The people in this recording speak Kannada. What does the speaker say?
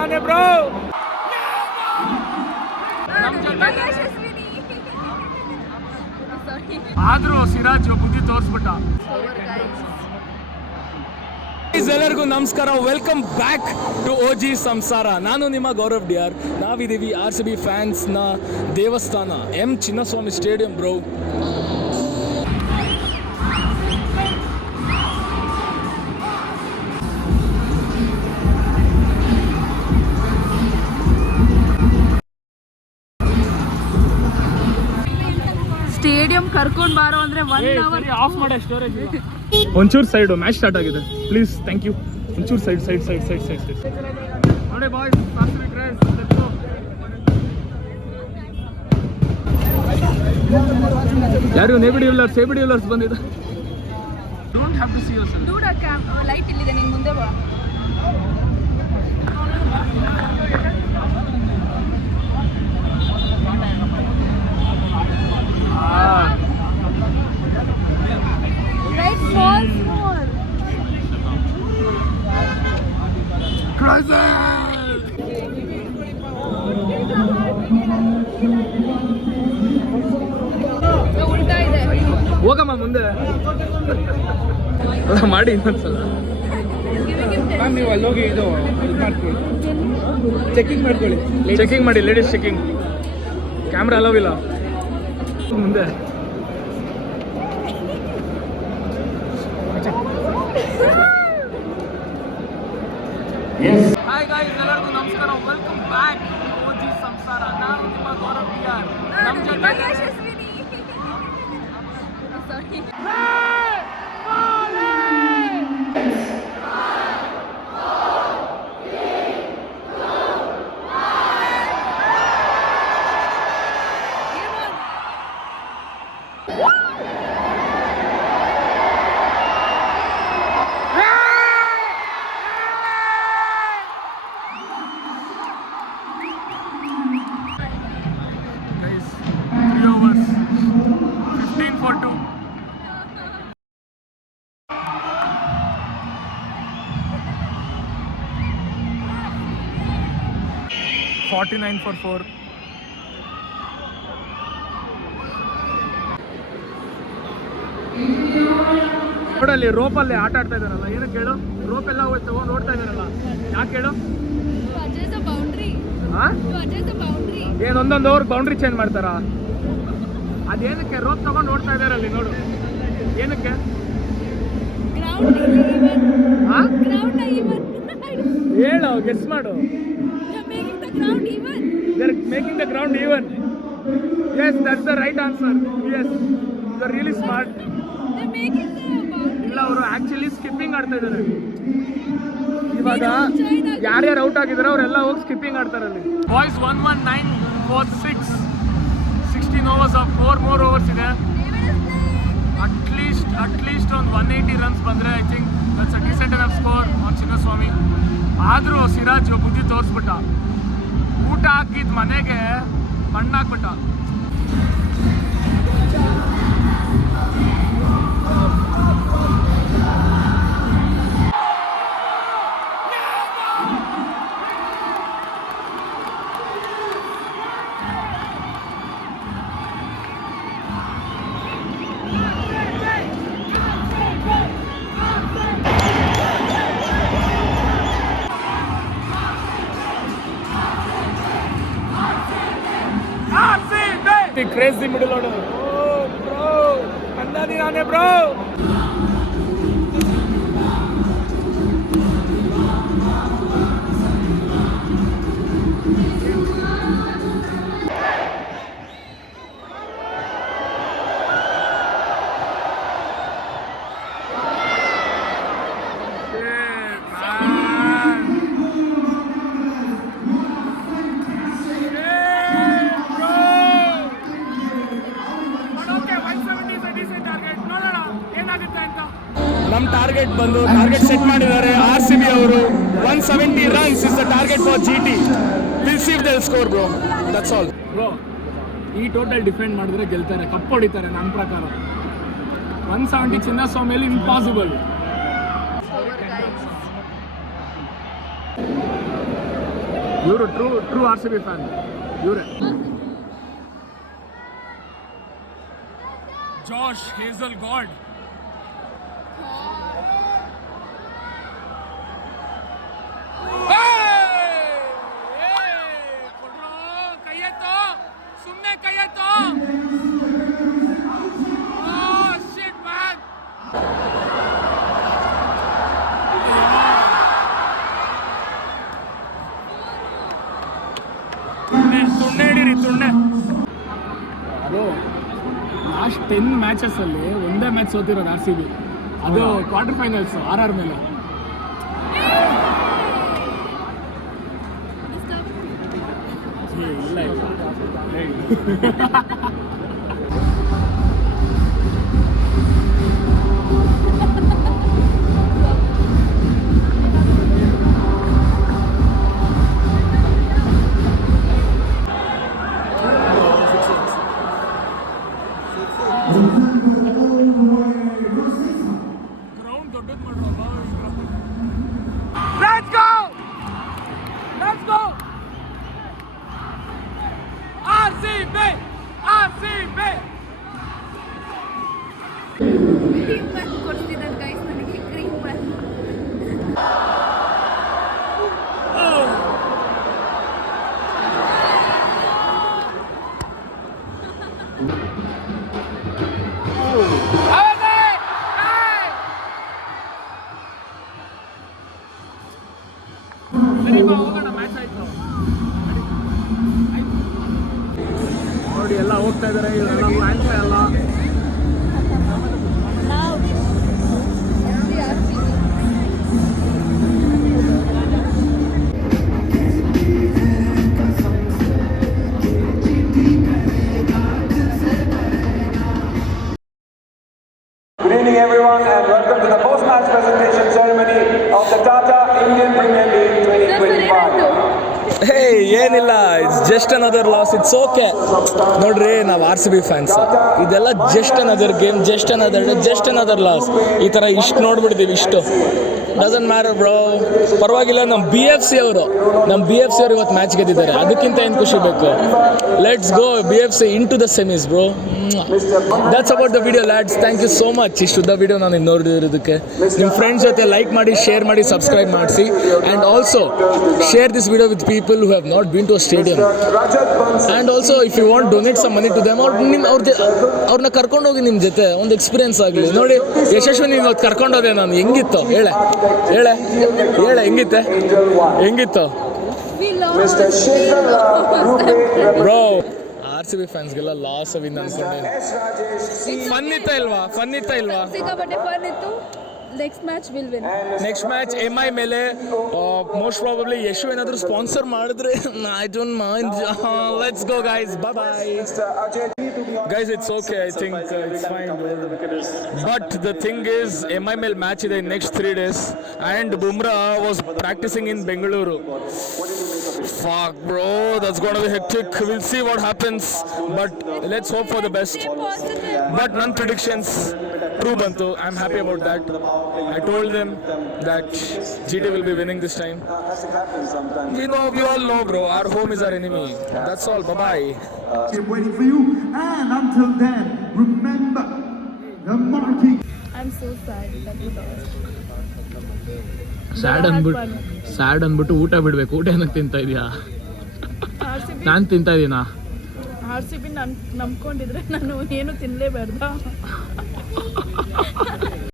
ನಾನೇ ಬ್ರೋ. ಆದ್ರೂ ಸಿರಾಜ್ ಬುದ್ಧಿ ತೋರಿಸ್ಬಿಟ್ಟ. ಎಲ್ಲರಿಗೂ ನಮಸ್ಕಾರ, ವೆಲ್ಕಮ್ ಬ್ಯಾಕ್ ಟು OG ಸಂಸಾರ. ನಾನು ನಿಮ್ಮ ಗೌರವ್ DR. ನಾವಿದ್ದೀವಿ RCB ಫ್ಯಾನ್ಸ್ನ ದೇವಸ್ಥಾನ M Chinnaswamy stadium bro. Stadium ಕರ್ಕೊಂಡು ಬಾರೋ ಅಂದ್ರೆ 1 ಅವರ್ ಆಫ್ ಮಾಡ ಸ್ಟೋರೇಜ್. ಒಂಚೂರು ಸೈಡು, ಮ್ಯಾಚ್ ಸ್ಟಾರ್ಟ್ ಆಗಿದೆ ಪ್ಲೀಸ್, ಥ್ಯಾಂಕ್ ಯು. ಒಂಚೂರು ಸೈಡ್ ನೋಡಿ ಬಾಯ್ಸ್, ಯಾರು ಸೇಬಿಡಿಯುಲರ್ಸ್ ಬಂದಿದೆ. Don't have to see yourself. Dude light ಇಲ್ಲಿದೆ, ನಿನ್ ಮುಂದೆ ಬಾ. Right, falls more. ಉಲ್ಟಾ ಇದೆ. ಹೋಗಮ್ಮ ಮುಂದೆ ಮಾಡಿ ಇನ್ನೊಂದ್ಸಲ. ನೀವು ಅಲ್ಲೋಗಿ ಇದು ಮಾಡ್ಕೊಳ್ಳಿ, ಚೆಕಿಂಗ್ ಮಾಡಿ ಲೇಡೀಸ್ ಚೆಕಿಂಗ್. ಕ್ಯಾಮ್ರಾ ಅಲೋವ್ ಇಲ್ಲ ಮುಂದೆ. ಹಾಯ್ ಗಾಯ್ಸ್, ಎಲ್ಲರಿಗೂ ನಮಸ್ಕಾರ, ವೆಲ್ಕಮ್ ಬ್ಯಾಕ್ ಟು OG ಸಂಸಾರ. ನಾನು ನಿಮ್ಮ ಗೌರವ್ DR. ನಮ್ಮ ಜೊತೆ for 4. ನೋಡಲ್ಲಿ ರೋಪಲ್ಲಿ ಆಟ ಆಡ್ತಾ ಇದ್ದಾರಲ್ಲ, ಏನಕ್ಕೆ ಹೇಳು? ರೋಪ್ ಎಲ್ಲ ತಗೊಂಡು ನೋಡ್ತಾ ಇದ್ದಾರಲ್ಲ, ಯಾಕೆ ಹೇಳು? ಏನು ಒಂದೊಂದು ಓವರ್ ಬೌಂಡ್ರಿ ಚೇಂಜ್ ಮಾಡ್ತಾರಾ? ಅದೇನಕ್ಕೆ ರೋಪ್ ತಗೊಂಡು ನೋಡ್ತಾ ಇದ್ದಾರಲ್ಲಿ? ನೋಡು ಏನಕ್ಕೆ. ಹೇಳು, ಗೆಸ್ ಮಾಡು. They're making the ground even. Yes, that's the right answer. Yes, you're really smart. They're making the boundary. ಇಲ್ಲ, ಅವರು ಆಕ್ಚುಲಿ ಸ್ಕಿಪ್ಪಿಂಗ್ ಆಡ್ತಾ ಇದ್ದಾರೆ. ಇವಾಗ ಯಾರ್ಯಾರು ಔಟ್ ಆಗಿದಾರೆ ಅವರೆಲ್ಲ ಹೋಗಿ ಸ್ಕಿಪ್ಪಿಂಗ್ ಆಡ್ತಾರೆ ಅಲ್ಲಿ. Boys 119 for 6, 16 overs of 4 more overs ಇದೆ. ಅಟ್ಲೀಸ್ಟ್ ಒಂದು 180 runs ಬಂದರೆ I think that's a decent enough score on Chinnaswamy. ಆದರೂ ಸಿರಾಜ್ ಬುದ್ಧಿ ತೋರಿಸ್ಬಿಟ್ಟ. ಊಟ ಹಾಕಿದ ಮನೆಗೆ ಮಣ್ಣಾಕ್ಬಿಟ್ಟ. Crazy middle order. Oh bro, Andani Rane bro. ನಮ್ಮ ಟಾರ್ಗೆಟ್ ಸೆಟ್ ಮಾಡಿದ್ದಾರೆ RCB ಅವರು. 170 runs is the target for GT. We'll see if they'll score bro. That's all bro. ಈ ಟೋಟಲ್ ಡಿಫೆಂಡ್ ಮಾಡಿದ್ರೆ ಗೆಲ್ತಾರೆ, ಕಪ್ ಹೊಡಿತಾರೆ ನನ್ನ ಪ್ರಕಾರ. 170 ಚಿನ್ನಸ್ವಾಮಿಯಲ್ಲಿ ಇಂಪಾಸಿಬಲ್. ಇವರು true or C B fan ಇವರೇ. ಜಾಶ್ ಹೇಸಲ್ ಗಾಡ್ ಕೈಯತ್ತೋ ಸುಮ್ಮನೆ ಕೈಯತ್ತೋ. ತುಣ್ಣೆ ಹಿಡೀರಿ ತುಣ್ಣೆ. ಅದು ಲಾಸ್ಟ್ 10 ಮ್ಯಾಚಸ್ಸಲ್ಲಿ ಒಂದೇ ಮ್ಯಾಚ್ ಸೋತಿರೋದು ಆರ್ ಸಿ ಬಿ, ಅದು ಕ್ವಾರ್ಟರ್ ಫೈನಲ್ಸ್ RR ಮೇಲೆ. ಇಲ್ಲ ಇಲ್ಲ ಗ್ರೌಂಡ್ ದೊಡ್ಡದು ಮಾಡ್ರಲ್ಲ. Let's go RCB cream bag ಕೊಡ್ತಿದ್ದಾರೆ ಗೈಸ್ ನನಗೆ ಕ್ರೀಮ್ ಬ್ಯಾಗ್. ಮ್ಯಾಚ್ ಆಯ್ತು ನೋಡಿ, ಎಲ್ಲ ಹೋಗ್ತಾ ಇದಾರೆ ಇವರೆಲ್ಲ ಫ್ಯಾನ್ಸ್ ಎಲ್ಲ. Good evening everyone and welcome to the post-match presentation ceremony of the Tata Indian Premier League 2025. ಹೇ ಏನಿಲ್ಲ, it's just another loss, it's okay. ನೋಡ್ರಿ, ನಾವು ಆರ್ ಸಿ ಬಿ ಫ್ಯಾನ್ಸ್, ಇದೆಲ್ಲ just another game, just another loss. ಈ ಥರ ಇಷ್ಟು ನೋಡ್ಬಿಡ್ತೀವಿ, ಇಷ್ಟು ಡಸಂಟ್ ಮ್ಯಾಟರ್ ಬ್ರೋ, ಪರವಾಗಿಲ್ಲ. ನಮ್ಮ ಬಿ ಎಫ್ ಸಿ ಅವರು ಇವತ್ತು ಮ್ಯಾಚ್ ಗೆದ್ದಿದ್ದಾರೆ, ಅದಕ್ಕಿಂತ ಏನು ಖುಷಿ ಬೇಕು. Let's go BFC in to the semis bro. That's about the video lads. Thank you so much ಇಷ್ಟುದ್ದ ವಿಡಿಯೋ ನಾನು ನೋಡಿರೋದಕ್ಕೆ. ನಿಮ್ಮ ಫ್ರೆಂಡ್ಸ್ ಜೊತೆ ಲೈಕ್ ಮಾಡಿ, ಶೇರ್ ಮಾಡಿ, ಸಬ್ಸ್ಕ್ರೈಬ್ ಮಾಡಿಸಿ. And also share this video with people who have not been to a stadium. And also if you want donate some money to them, ಅವ್ರನ್ನ ಕರ್ಕೊಂಡೋಗಿ ನಿಮ್ಮ ಜೊತೆ ಒಂದು ಎಕ್ಸ್ಪೀರಿಯನ್ಸ್ ಆಗಲಿ. ನೋಡಿ, ಯಶಸ್ವಿನಿ ಇವತ್ತು ಕರ್ಕೊಂಡೋದೆ ನಾನು, ಹೆಂಗಿತ್ತು ಹೇಳೆ ಹೆಂಗಿತ್ತು ಬ್ರೋ? ಆರ್ ಸಿ ಬಿ ಫ್ಯಾನ್ಸ್ಗೆಲ್ಲ ಲಾಸ್ ವಿನ್ ಅನ್ಕೊಂಡೆ. ಫನ್ ಇತ್ತ ಇಲ್ವಾ? ಸಿಕ್ಕಾಪಟ್ಟೆ ಫನ್ ಇತ್ತು. Next match will win. Next match MI ಮೇಲೆ ಮೋಸ್ಟ್ ಪ್ರಾಬಬ್ಲಿ ಯಶು ಏನಾದರೂ ಸ್ಪಾನ್ಸರ್ ಮಾಡಿದ್ರೆ I don't mind. Let's go guys, bye bye guys. It's okay, I think it's fine, but the thing is MI ಮೇಲೆ ಮ್ಯಾಚ್ ಇದೆ in next 3 days and Bumrah was practicing in Bengaluru. Fuck bro, that's gonna be hectic. We'll see what happens, but let's hope for the best. But none predictions true bantu. I'm happy about that. I told them that GT will be winning this time. We all know bro, our home is our enemy. That's all. Bye bye. I'm waiting for you, and until then, remember the marking. I'm so sad. Sad ಅಂದ್ಬಿಟ್ಟು ಊಟ ಬಿಡ್ಬೇಕು. ಊಟ ಏನಕ್ಕೆ ತಿಂತಾ ಇದೀಯಾ? ನಾನು ತಿಂತಾ ಇದೀನಾ? RCB ನಂಬ್ಕೊಂಡಿದ್ರೆ ನಾನು ಏನು ತಿನ್ನಲೇಬಾರ್ದಾ?